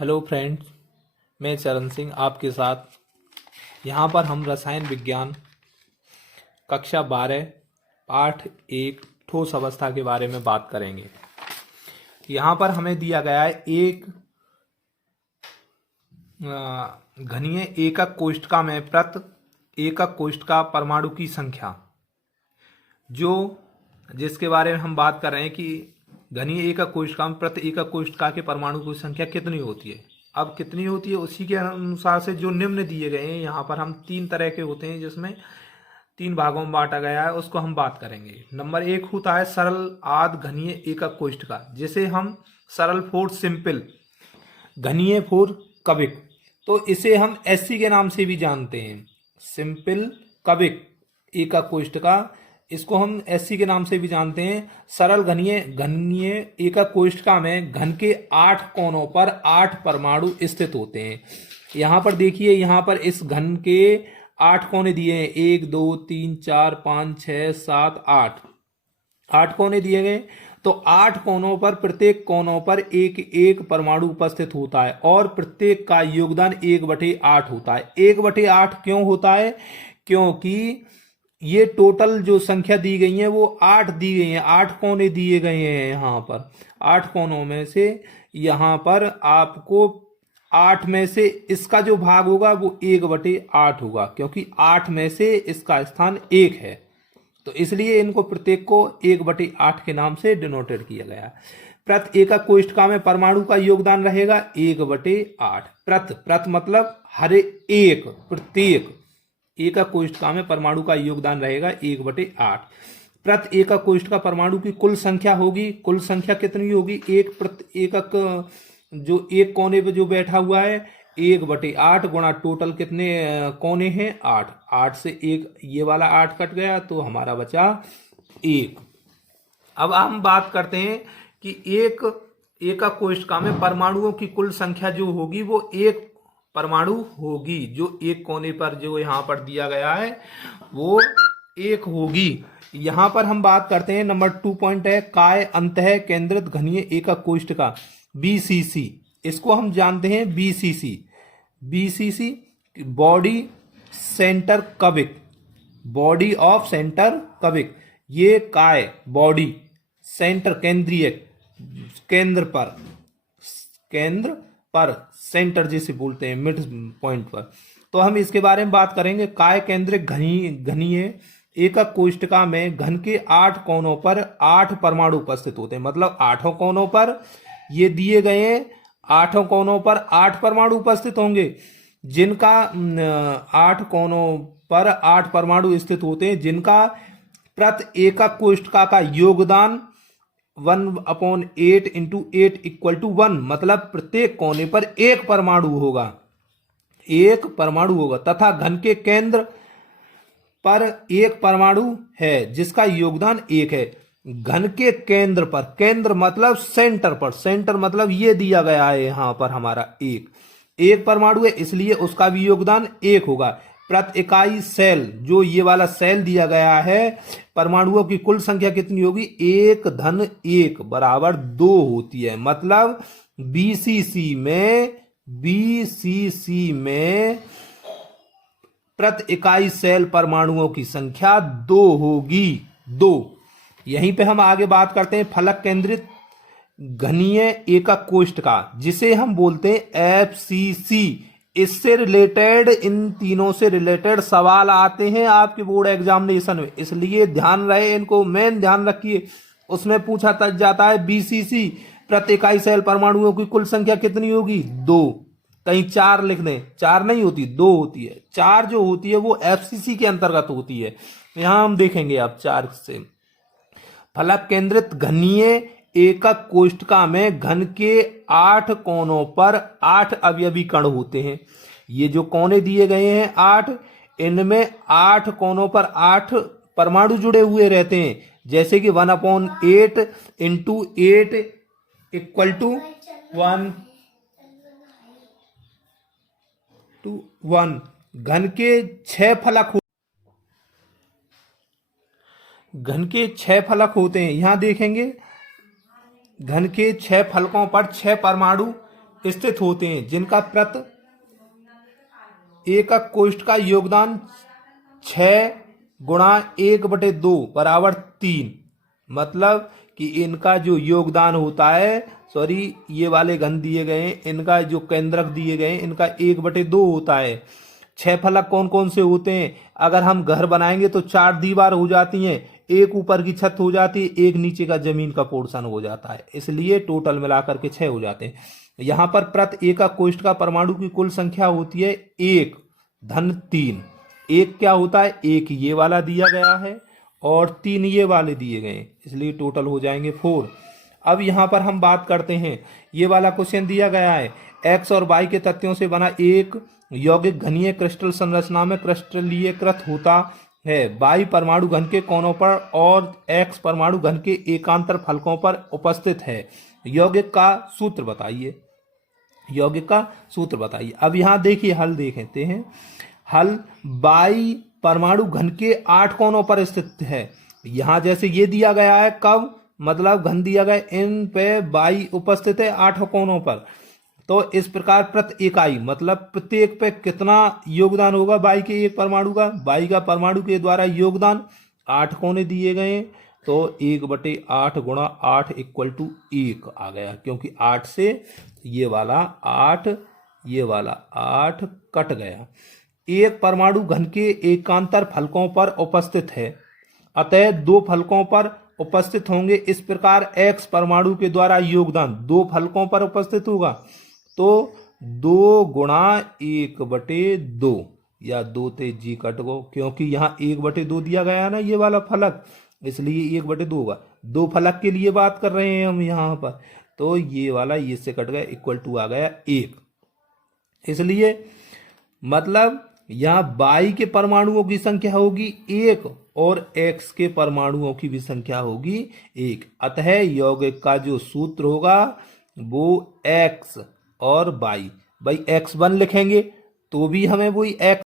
Hello friends, मैं चरण सिंह आपके साथ यहाँ पर हम रसायन विज्ञान कक्षा 12 पाठ 1 ठोस अवस्था के बारे में बात करेंगे। यहाँ पर हमें दिया गया है एक घनीय एकक कोष्ठका में प्रति एकक कोष्ठका परमाणु की संख्या, जिसके बारे में हम बात कर रहे हैं कि घनीय एकक कोष्ठका में प्रति एकक कोष्ठका के परमाणु की संख्या कितनी होती है। अब कितनी होती है उसी के अनुसार से जो निम्न दिए गए हैं, यहाँ पर हम 3 तरह के होते हैं जिसमें 3 भागों में बांटा गया है, उसको हम बात करेंगे। नंबर 1 होता है सरल आद घनीय एकक कोष्ठका, जिसे हम सरल फॉर सिंपल, घनीय फॉर कविक, तो इसे हम एससी के नाम से भी जानते हैं। सिंपल कविक एकक कोष्ठका, इसको हम एससी के नाम से भी जानते हैं। सरल घनीय एकक कोष्ठका में घन के 8 कोनों पर 8 परमाणु स्थित होते हैं। यहाँ पर देखिए, यहाँ पर इस घन के 8 कोने दिए हैं, 1 2 3 4 5 6 7 8 कोने दिए गए। तो 8 कोनों पर प्रत्येक कोनों पर एक एक परमाणु उपस्थित होता है और प्रत्येक का योगदान 1/8 होता है। 1/8 क्यों होता है? क्योंकि ये टोटल जो संख्या दी गई है वो 8 दी गई है, 8 कोने दिए गए हैं। यहाँ पर 8 कोनों में से यहाँ पर आपको 8 में से इसका जो भाग होगा वो 1/8 होगा, क्योंकि 8 में से इसका स्थान 1 है, तो इसलिए इनको प्रत्येक को 1/8 के नाम से डिनोटेड किया गया। प्रति एकक कोष्ठका में परमाणु का योगदान रहेगा 1/8। प्रति मतलब हर एक, प्रत्येक एकक कोष्ठका में परमाणु का योगदान रहेगा 1/8। प्रति एकक कोष्ठका परमाणु की कुल संख्या होगी, कुल संख्या कितनी होगी? एक प्रति एकक जो एक कोने पे जो बैठा हुआ है 1/8 गुणा टोटल कितने कोने हैं? 8। 8 से एक ये वाला 8 कट गया तो हमारा बचा 1। अब हम बात करते हैं कि एक एकक कोष्ठका में परमाणुओं की कुल संख्या जो होगी वो एक परमाणु होगी, जो एक कोने पर जो यहाँ पर दिया गया है वो 1 होगी। यहाँ पर हम बात करते हैं, नंबर 2 पॉइंट है काय अंतः केंद्रित घनीय एकक कोष्ठका, BCC। इसको हम जानते हैं BCC बॉडी सेंटर कविक, बॉडी ऑफ सेंटर कविक। ये काय बॉडी सेंटर केंद्रीय, केंद्र पर सेंटर जिसे बोलते हैं मिड पॉइंट पर, तो हम इसके बारे में बात करेंगे। काय केंद्रित घनीय एकक कोष्ठका में घन के 8 कोनों पर 8 परमाणु उपस्थित होते हैं। मतलब 8 कोनों पर ये दिए गए हैं, 8 कोनों पर 8 परमाणु उपस्थित होंगे, जिनका 8 कोनों पर 8 परमाणु स्थित होते हैं, जिनका प्रति एकक कोष्ठका का योगदान 1/8 × 8 = 1। मतलब प्रत्येक कोने पर एक परमाणु होगा तथा घन के केंद्र पर एक परमाणु है जिसका योगदान 1 है। घन के केंद्र पर, केंद्र मतलब सेंटर पर, सेंटर मतलब ये दिया गया है यहाँ पर हमारा एक परमाणु है, इसलिए उसका भी योगदान 1 होगा। प्रति इकाई सेल, जो ये वाला सेल दिया गया है, परमाणुओं की कुल संख्या कितनी होगी? 1 × 1 = 2 होती है। मतलब BCC में प्रति इकाई सेल परमाणुओं की संख्या 2 होगी, 2। यहीं पे हम आगे बात करते हैं फलक केंद्रित घनीय एकक कोष्ठका, जिसे हम बोलते हैं FCC। इससे रिलेटेड, इन तीनों से रिलेटेड सवाल आते हैं आपके बोर्ड एग्जामिनेशन में, इसलिए ध्यान रहे, इनको मेन ध्यान रखिए। उसमें पूछा तक जाता है BCC प्रति इकाई सेल परमाणुओं की कुल संख्या कितनी होगी? 2। कहीं 4 लिख दें, 4 नहीं होती, 2 होती है। 4 जो होती है वो FCC के अंतर्गत होती है। यहां हम देखेंगे आप 4 से। फलक केंद्रित घनीय एकक कोष्ठका में घन के 8 कोनों पर 8 अवयवी कण होते हैं। ये जो कोने दिए गए हैं 8, इनमें 8 कोनों पर 8 परमाणु जुड़े हुए रहते हैं, जैसे कि 1/8 × 8 = 1/1। घन के 6 फलक होते हैं। यहां देखेंगे, घन के 6 फलकों पर 6 परमाणु स्थित होते हैं जिनका प्रति एकक कोष्ठ का योगदान 6 गुणा 1/2 बराबर 3। मतलब कि इनका जो योगदान होता है, सॉरी ये वाले घन दिए गए हैं, इनका जो केंद्रक दिए गए हैं, इनका 1/2 होता है। 6 फलक कौन कौन से होते हैं? अगर हम घर बनाएंगे तो 4 दीवार हो जाती हैं, एक ऊपर की छत हो जाती है, एक नीचे का जमीन का पोर्शन हो जाता है, इसलिए टोटल मिलाकर के 6 हो जाते हैं। यहाँ पर प्रति एकक कोष्ठ का परमाणु की कुल संख्या होती है 1 धन 3। एक क्या होता है? एक ये वाला दिया गया है और 3 ये वाले दिए गए, इसलिए टोटल हो जाएंगे 4। अब यहाँ पर हम बात करते हैं, ये वाला क्वेश्चन दिया गया है, एक्स और वाई के तत्वों से बना एक यौगिक घनीय क्रिस्टल संरचना में क्रिस्टलीकृत होता है। वाई परमाणु घन के कोनों पर और एक्स परमाणु घन के एकांतर फलकों पर उपस्थित है। यौगिक का सूत्र बताइए। यौगिक का सूत्र बताइए। अब यहाँ देखिए हल देखते हैं। हल वाई परमाणु घन के 8 कोनों पर स्थित है। यहाँ जैसे ये दिया गया है, कब मतलब घन दिया गया, इन पे वाई उपस्थित है 8 कोनों पर, तो इस प्रकार प्रति इकाई मतलब प्रत्येक पे कितना योगदान होगा वाई के एक परमाणु का? वाई का परमाणु के द्वारा योगदान 8 कोने दिए गए, तो 1/8 गुणा 8 इक्वल टू 1 आ गया, क्योंकि 8 से ये वाला 8 ये वाला 8 कट गया। एक परमाणु घन के एकांतर फलकों पर उपस्थित है, अतः 2 फलकों पर उपस्थित होंगे। इस प्रकार x परमाणु के द्वारा योगदान 2 फलकों पर उपस्थित होगा, तो 2 गुणा 1/2 या 2 ते जी कट गो, क्योंकि यहाँ 1/2 दिया गया है ना ये वाला फलक, इसलिए 1/2 होगा। 2 फलक के लिए बात कर रहे हैं हम यहाँ पर, तो ये वाला ये से कट गया, इक्वल टू आ गया 1। इसलिए मतलब यहाँ वाई के परमाणुओं की संख्या होगी 1 और x के परमाणुओं की भी संख्या होगी 1। अतः यौगिक का जो सूत्र होगा वो x और y, भाई x1 लिखेंगे तो भी हमें वही x